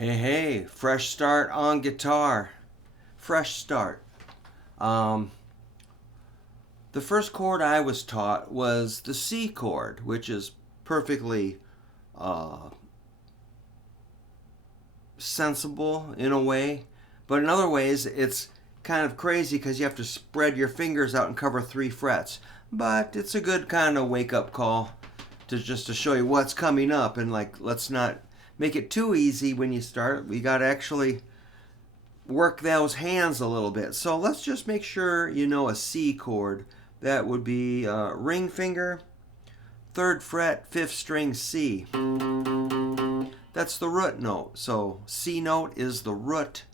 Hey, hey, fresh start on guitar. Fresh start. The first chord I was taught was the C chord, which is perfectly sensible in a way. But in other ways, it's kind of crazy because you have to spread your fingers out and cover 3 frets. But it's a good kind of wake-up call to show you what's coming up, and let's not make it too easy when you start. We got to actually work those hands a little bit. So let's just make sure you know a C chord. That would be ring finger, 3rd fret, 5th string C. That's the root note. So C note is the root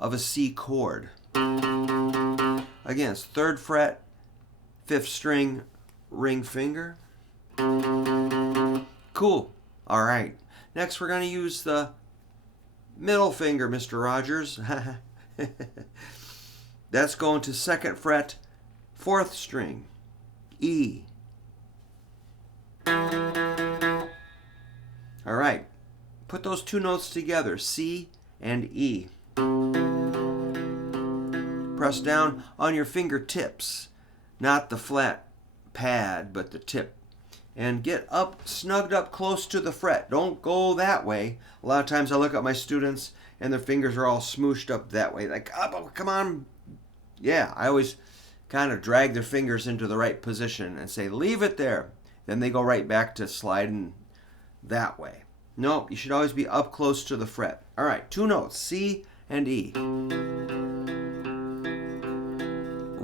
of a C chord. Again, it's 3rd fret, 5th string, ring finger. Cool. All right. Next, we're going to use the middle finger, Mr. Rogers. That's going to 2nd fret, 4th string, E. All right. Put those 2 notes together, C and E. Press down on your fingertips, not the flat pad, but the tip. And get up, snugged up close to the fret. Don't go that way. A lot of times I look at my students and their fingers are all smooshed up that way. Like, oh, come on. Yeah, I always kind of drag their fingers into the right position and say, leave it there. Then they go right back to sliding that way. No, you should always be up close to the fret. All right, 2 notes, C and E.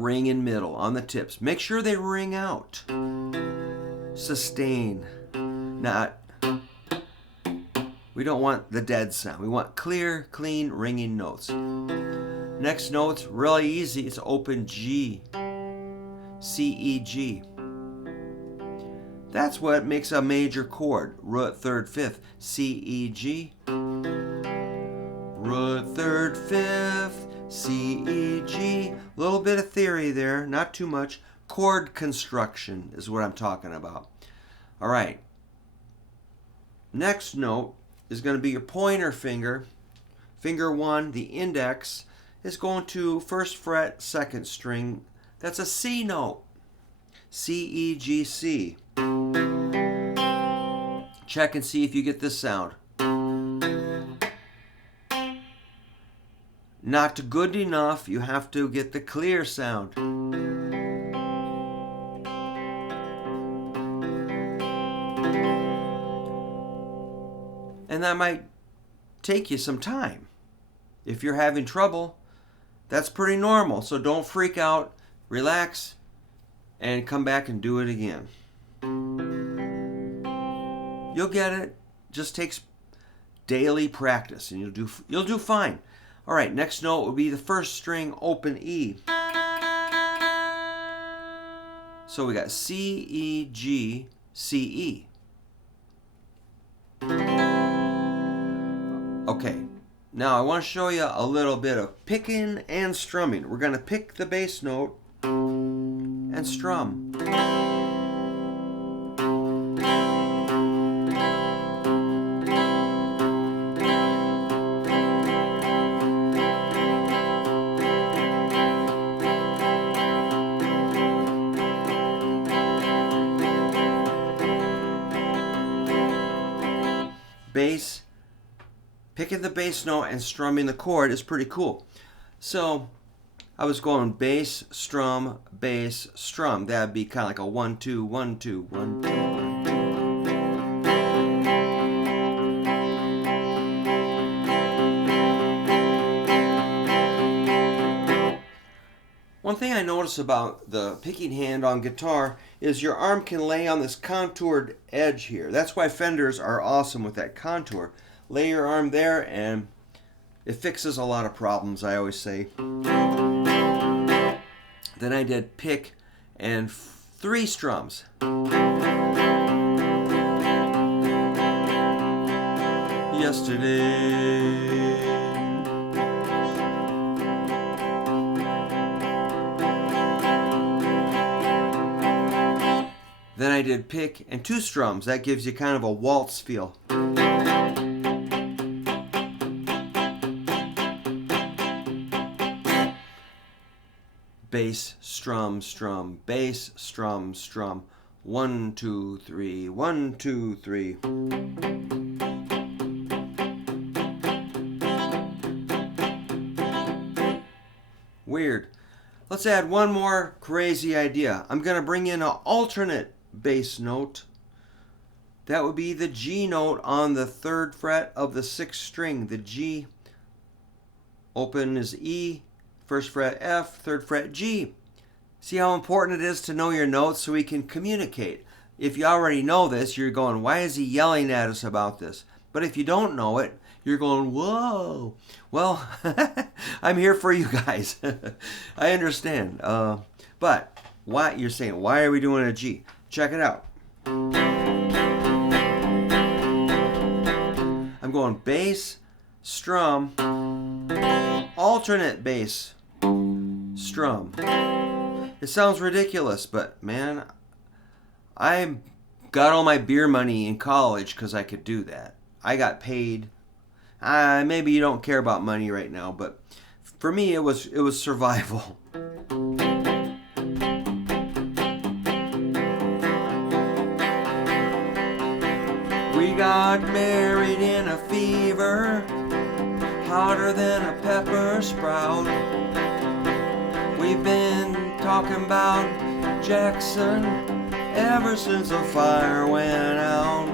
Ring in middle on the tips. Make sure they ring out. Sustain. We don't want the dead sound. We want clear, clean, ringing notes. Next note's really easy. It's open G. C, E, G. That's what makes a major chord. Root 3rd, 5th. C, E, G. Root 3rd, 5th. C, E, G. A little bit of theory there, not too much. Chord construction is what I'm talking about. All right. Next note is going to be your pointer finger. Finger 1, the index, is going to 1st fret, 2nd string. That's a C note. C, E, G, C. Check and see if you get this sound. Not good enough. You have to get the clear sound. And that might take you some time. If you're having trouble, that's pretty normal. So don't freak out. Relax and come back and do it again. You'll get it. Just takes daily practice and you'll do fine. All right, next note will be the 1st string open E. So we got C, E, G, C, E. Okay, now I want to show you a little bit of picking and strumming. We're going to pick the bass note and strum. Bass, picking the bass note and strumming the chord is pretty cool. So I was going bass, strum, bass, strum. That'd be kind of like a 1, 2, 1, 2, 1, 2, 1, 2. One thing I notice about the picking hand on guitar is your arm can lay on this contoured edge here. That's why Fenders are awesome with that contour. Lay your arm there and it fixes a lot of problems, I always say. Then I did pick and 3 strums. Yesterday. Then I did pick and 2 strums. That gives you kind of a waltz feel. bass, strum, strum, bass, strum, strum. 1, 2, 3, 1, 2, 3. Weird. Let's add one more crazy idea. I'm going to bring in an alternate bass note. That would be the G note on the 3rd fret of the 6th string. The G open is E, 1st fret F, 3rd fret G. See how important it is to know your notes so we can communicate. If you already know this, you're going, why is he yelling at us about this? But if you don't know it, you're going, whoa. Well, I'm here for you guys. I understand. But why you're saying, why are we doing a G? Check it out. I'm going bass, strum, alternate bass, strum. It sounds ridiculous, but man, I got all my beer money in college because I could do that. I got paid. Maybe you don't care about money right now, but for me it was survival. We got married in a fever, hotter than a pepper sprout. We've been talking about Jackson ever since the fire went out.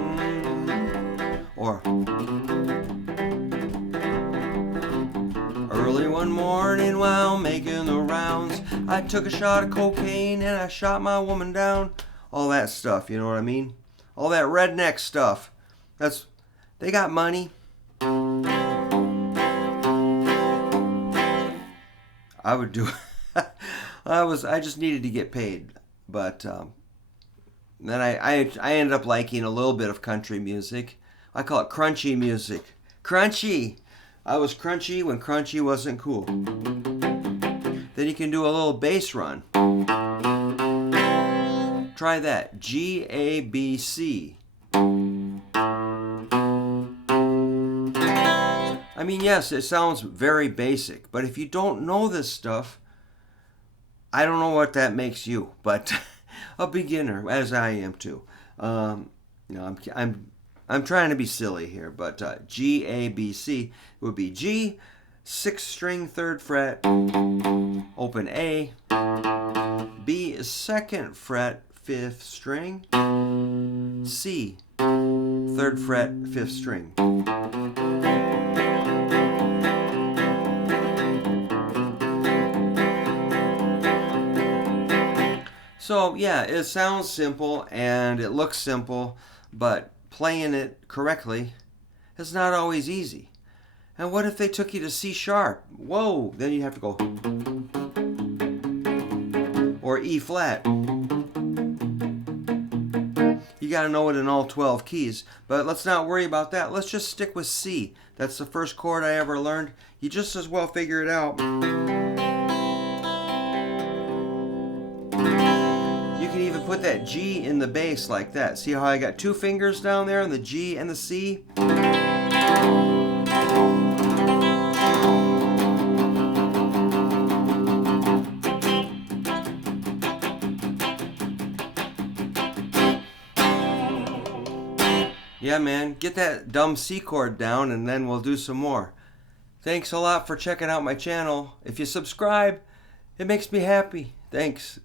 Or early one morning while making the rounds, I took a shot of cocaine and I shot my woman down. All that stuff, you know what I mean? All that redneck stuff. They got money. I would do it. I just needed to get paid. But then I ended up liking a little bit of country music. I call it crunchy music. Crunchy! I was crunchy when crunchy wasn't cool. Then you can do a little bass run. Try that. G, A, B, C. I mean, yes, it sounds very basic, but if you don't know this stuff, I don't know what that makes you, but a beginner, as I am too. I'm trying to be silly here, but G, A, B, C would be G, 6th string, 3rd fret, open A, B is 2nd fret, 5th string, C, 3rd fret, 5th string. So yeah, it sounds simple and it looks simple, but playing it correctly is not always easy. And what if they took you to C sharp? Whoa, then you have to go. Or E flat. You got to know it in all 12 keys, but let's not worry about that. Let's just stick with C. That's the first chord I ever learned. You just as well figure it out. You can even put that G in the bass like that. See how I got 2 fingers down there on the G and the C? Yeah, man, get that dumb C chord down and then we'll do some more. Thanks a lot for checking out my channel. If you subscribe, it makes me happy. Thanks.